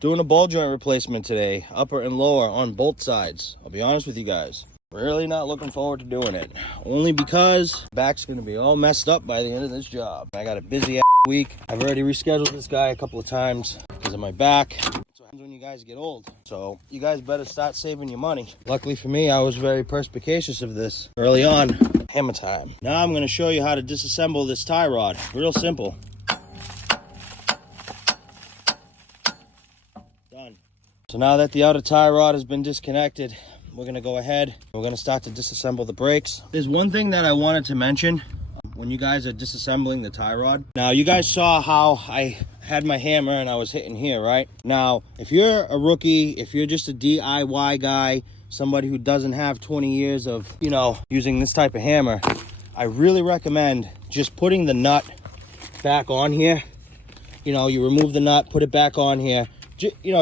Doing a ball joint replacement today, upper and lower on both sides. I'll be honest with you guys, really not looking forward to doing it. Only because back's gonna be all messed up by the end of this job. I got a busy week. I've already rescheduled this guy a couple of times because of my back. That's what happens when you guys get old. So you guys better start saving your money. Luckily for me, I was very perspicacious of this early on. Hammer time. Now I'm gonna show you how to disassemble this tie rod. Real simple. So now that the outer tie rod has been disconnected, we're gonna go ahead, we're gonna start to disassemble the brakes. There's one thing that I wanted to mention when you guys are disassembling the tie rod. Now you guys saw how I had my hammer and I was hitting here, right? Now, if you're a rookie, if you're just a DIY guy, somebody who doesn't have 20 years of, using this type of hammer, I really recommend just putting the nut back on here. You remove the nut, put it back on here.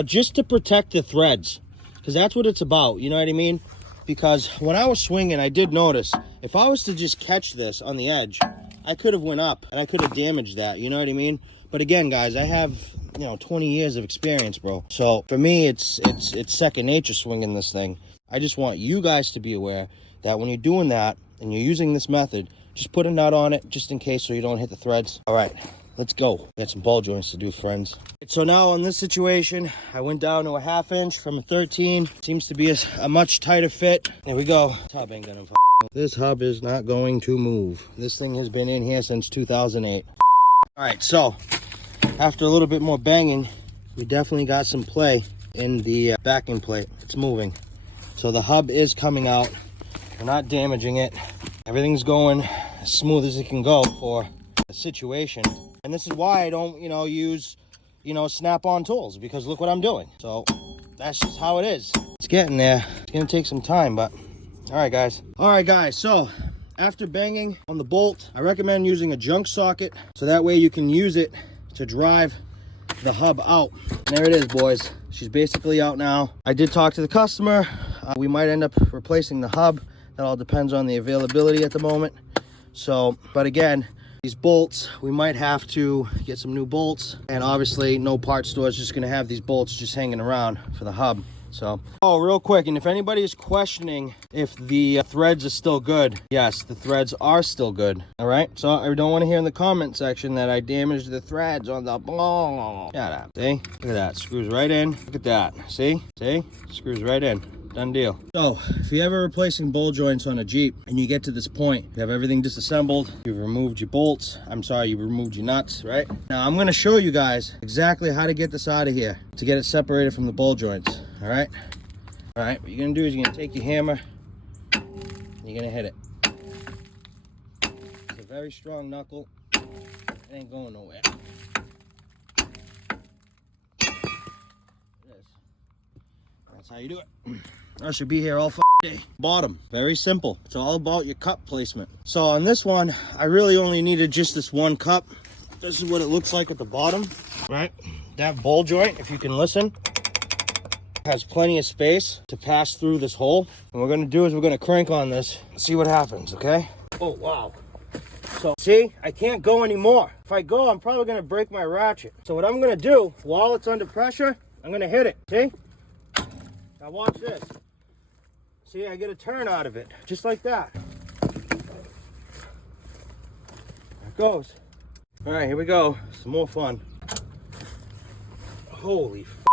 Just to protect the threads, because that's what it's about, you know what I mean? Because when I was swinging, I did notice, if I was to just catch this on the edge, I could have went up and I could have damaged that, you know what I mean? But again, guys, I have, 20 years of experience, bro. So for me, it's second nature swinging this thing. I just want you guys to be aware that when you're doing that and you're using this method, just put a nut on it just in case so you don't hit the threads. All right. Let's go. Got some ball joints to do, friends. So now on this situation, I went down to a 1/2 inch from a 13. Seems to be a much tighter fit. There we go. This hub ain't gonna This hub is not going to move. This thing has been in here since 2008. All right, so after a little bit more banging, we definitely got some play in the backing plate. It's moving. So the hub is coming out. We're not damaging it. Everything's going as smooth as it can go for a situation. And this is why I don't, use, snap-on tools, because look what I'm doing. So that's just how it is. It's getting there. It's gonna take some time, but all right, guys. All right, guys, so after banging on the bolt, I recommend using a junk socket, so that way you can use it to drive the hub out. And there it is, boys. She's basically out now. I did talk to the customer. We might end up replacing the hub. That all depends on the availability at the moment. So, but again, these bolts, we might have to get some new bolts, and obviously no parts store is just going to have these bolts just hanging around for the hub. So, real quick, and if anybody is questioning if the threads are still good, yes, the threads are still good. All right, so I don't want to hear in the comment section that I damaged the threads on the ball. Shut up. See, look at that, screws right in. Look at that. See, screws right in. Done deal. So if you're ever replacing ball joints on a Jeep and you get to this point, you have everything disassembled, you've removed your bolts, you removed your nuts, right? Now I'm going to show you guys exactly how to get this out of here to get it separated from the ball joints. All right, what you're going to do is you're going to take your hammer and you're going to hit it. It's a very strong knuckle. It ain't going nowhere. That's how you do it. I should be here all day. Bottom, very simple. It's all about your cup placement. So on this one, I really only needed just this one cup. This is what it looks like at the bottom, right? That ball joint, if you can listen, has plenty of space to pass through this hole. And what we're gonna do is we're gonna crank on this and see what happens, okay? Oh, wow. So see, I can't go anymore. If I go, I'm probably gonna break my ratchet. So what I'm gonna do, while it's under pressure, I'm gonna hit it, see? Now watch this. See, I get a turn out of it, just like that. There it goes. All right, here we go. Some more fun. Holy f***.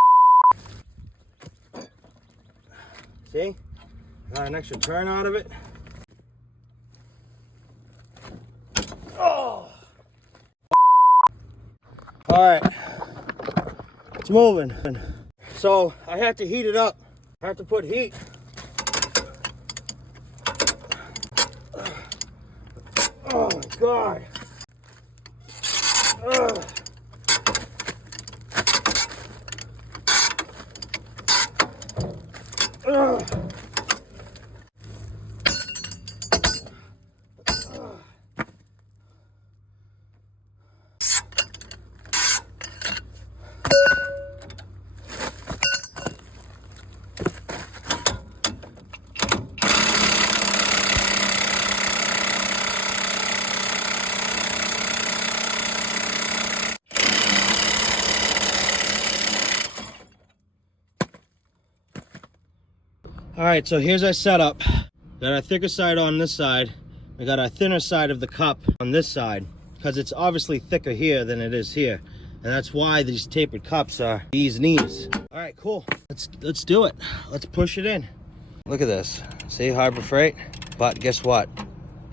See? Got an extra turn out of it. Oh! All right. It's moving. So I had to heat it up. I have to put heat. Oh my God. All right, so here's our setup. Got our thicker side on this side. We got our thinner side of the cup on this side, because it's obviously thicker here than it is here. And that's why these tapered cups are bees knees. All right, cool. Let's do it. Let's push it in. Look at this. See, Harbor Freight. But guess what?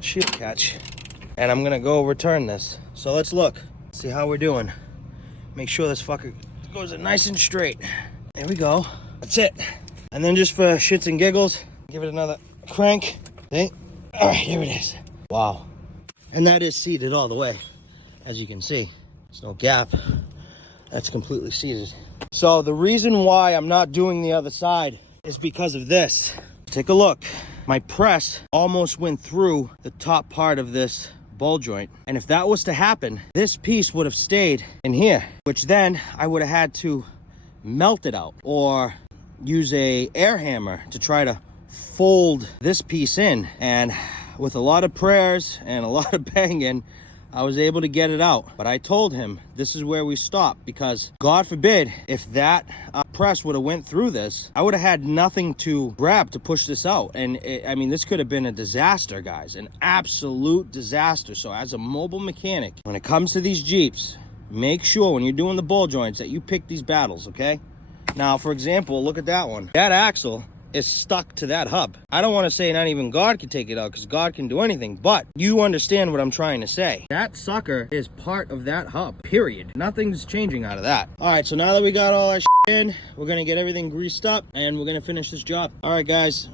Shield catch. And I'm gonna go return this. So let's look. See how we're doing. Make sure this fucker goes in nice and straight. There we go. That's it. And then just for shits and giggles, give it another crank. See? All right, here it is. Wow. And that is seated all the way. As you can see, there's no gap. That's completely seated. So the reason why I'm not doing the other side is because of this. Take a look. My press almost went through the top part of this ball joint. And if that was to happen, this piece would have stayed in here, which then I would have had to melt it out or use a air hammer to try to fold this piece in. And with a lot of prayers and a lot of banging, I was able to get it out. But I told him this is where we stop, because God forbid if that press would have went through this, I would have had nothing to grab to push this out. And I mean, this could have been a disaster, guys, an absolute disaster. So as a mobile mechanic, when it comes to these Jeeps, make sure when you're doing the ball joints that you pick these battles, okay? Now, for example, look at that one. That axle is stuck to that hub. I don't want to say not even God can take it out, because God can do anything, but you understand what I'm trying to say. That sucker is part of that hub, period. Nothing's changing out of that. All right, so now that we got all our shit in, we're gonna get everything greased up and we're gonna finish this job. All right, guys,